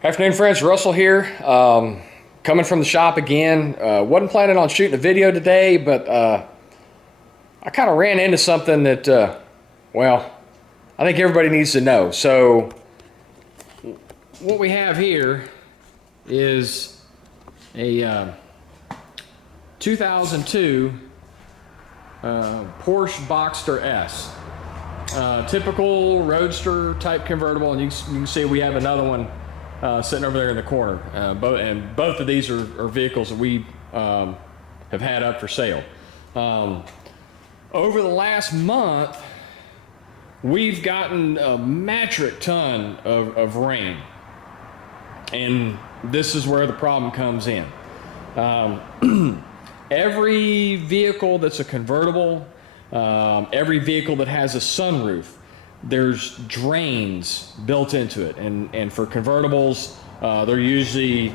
Afternoon, friends. Russell here, coming from the shop again. Wasn't planning on shooting a video today, but I kind of ran into something that, well, I think everybody needs to know. So what we have here is a 2002 Porsche Boxster S. Typical roadster type convertible, and you can see we have another one sitting over there in the corner. Both of these are vehicles that we have had up for sale. Over the last month, we've gotten a metric ton of rain, and this is where the problem comes in. Every vehicle that's a convertible, every vehicle that has a sunroof, there's drains built into it, and for convertibles, they're usually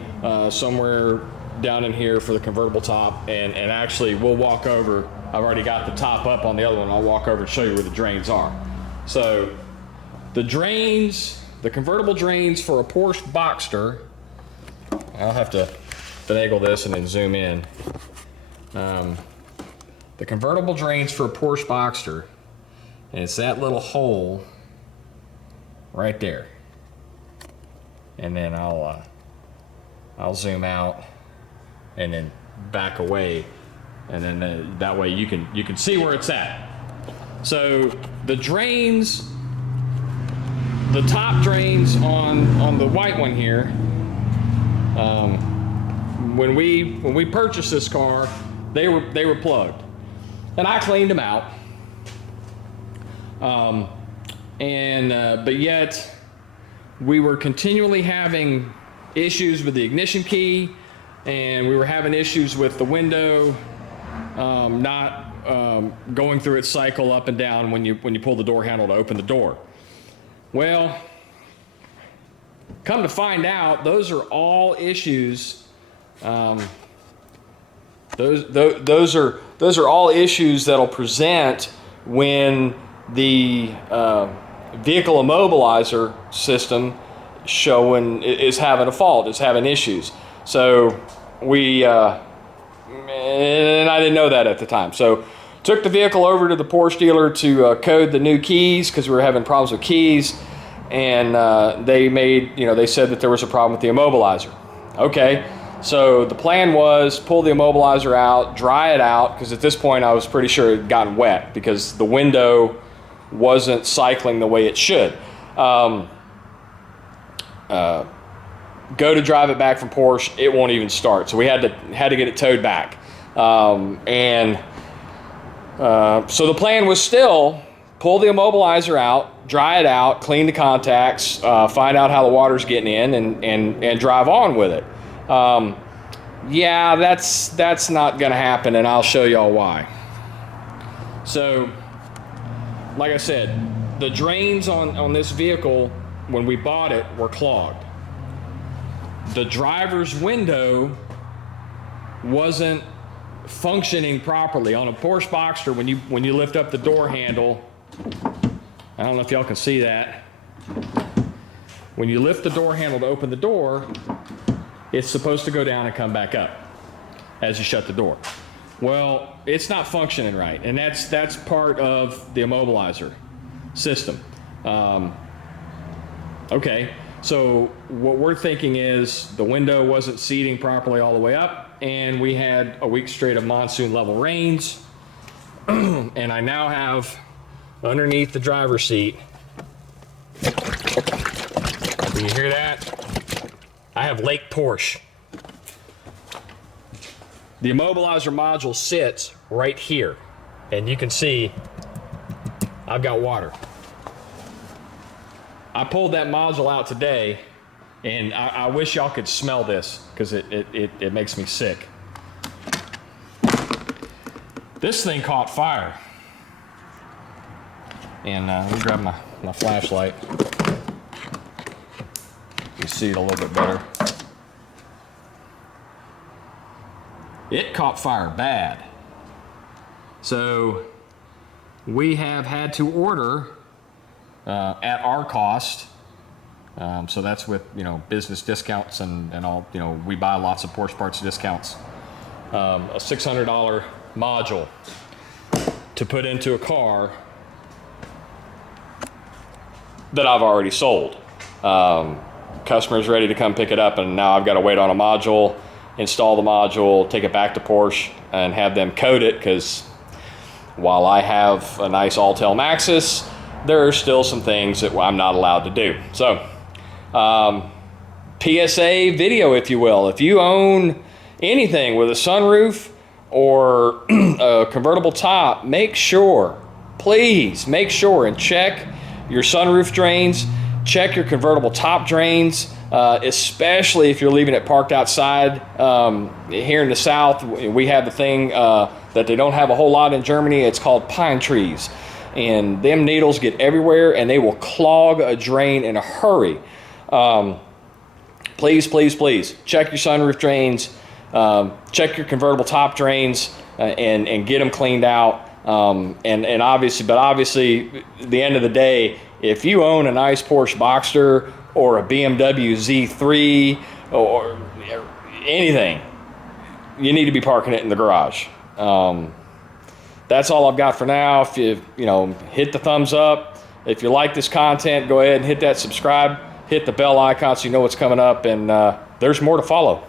somewhere down in here for the convertible top, and actually we'll walk over. I've already got the top up on the other one. I'll walk over and show you where the drains are. So the drains, the convertible drains for a Porsche Boxster, I'll have to finagle this and then zoom in. The convertible drains for a Porsche Boxster, and it's that little hole right there. And then I'll zoom out and then back away, and then that way you can see where it's at. So the drains, the top drains on the white one here, when we purchased this car, they were plugged, and I cleaned them out. But yet we were continually having issues with the ignition key, and we were having issues with the window not going through its cycle up and down when you pull the door handle to open the door. Well, come to find out, those are all issues. Those are all issues that'll present when the vehicle immobilizer system is having a fault, is having issues. So and I didn't know that at the time. So took the vehicle over to the Porsche dealer to code the new keys, because we were having problems with keys, and they said that there was a problem with the immobilizer. Okay. So the plan was pull the immobilizer out, dry it out, because at this point I was pretty sure it had gotten wet because the window wasn't cycling the way it should. Go to drive it back from Porsche, it won't even start. So we had to get it towed back. So the plan was still pull the immobilizer out, dry it out, clean the contacts, find out how the water's getting in, and drive on with it. Yeah, that's not gonna happen, and I'll show y'all why. So, like I said, the drains on this vehicle when we bought it were clogged. The driver's window wasn't functioning properly. On a Porsche Boxster, when you lift up the door handle, I don't know if y'all can see that. When you lift the door handle to open the door, it's supposed to go down and come back up as you shut the door. Well, it's not functioning right, and that's part of the immobilizer system. Okay, so what we're thinking is the window wasn't seating properly all the way up, and we had a week straight of monsoon level rains, and I now have underneath the driver's seat, can you hear that? I have Lake Porsche. The immobilizer module sits right here, and you can see I've got water. I pulled that module out today, and I wish y'all could smell this, because it makes me sick. This thing caught fire. And let me grab my flashlight. You see it a little bit better. It caught fire bad. So we have had to order at our cost So that's with, you know, business discounts and all, you know, we buy lots of Porsche parts discounts. A $600 module to put into a car that I've already sold. Customer's ready to come pick it up, and now I've got to wait on a module, install the module, take it back to Porsche, and have them code it, because while I have a nice Altel Maxus, there are still some things that I'm not allowed to do. So, PSA video, if you will. If you own anything with a sunroof or a convertible top, make sure, please make sure and check your sunroof drains, check your convertible top drains, especially if you're leaving it parked outside. Here in the South, we have the thing that they don't have a whole lot in Germany. It's called pine trees. And them needles get everywhere, and they will clog a drain in a hurry. Please, please, please, check your sunroof drains, check your convertible top drains, and get them cleaned out. And obviously, at the end of the day, if you own a nice Porsche Boxster or a BMW Z3 or anything, you need to be parking it in the garage. That's all I've got for now. If you hit the thumbs up. If you like this content, go ahead and hit that subscribe, hit the bell icon so you know what's coming up, and there's more to follow.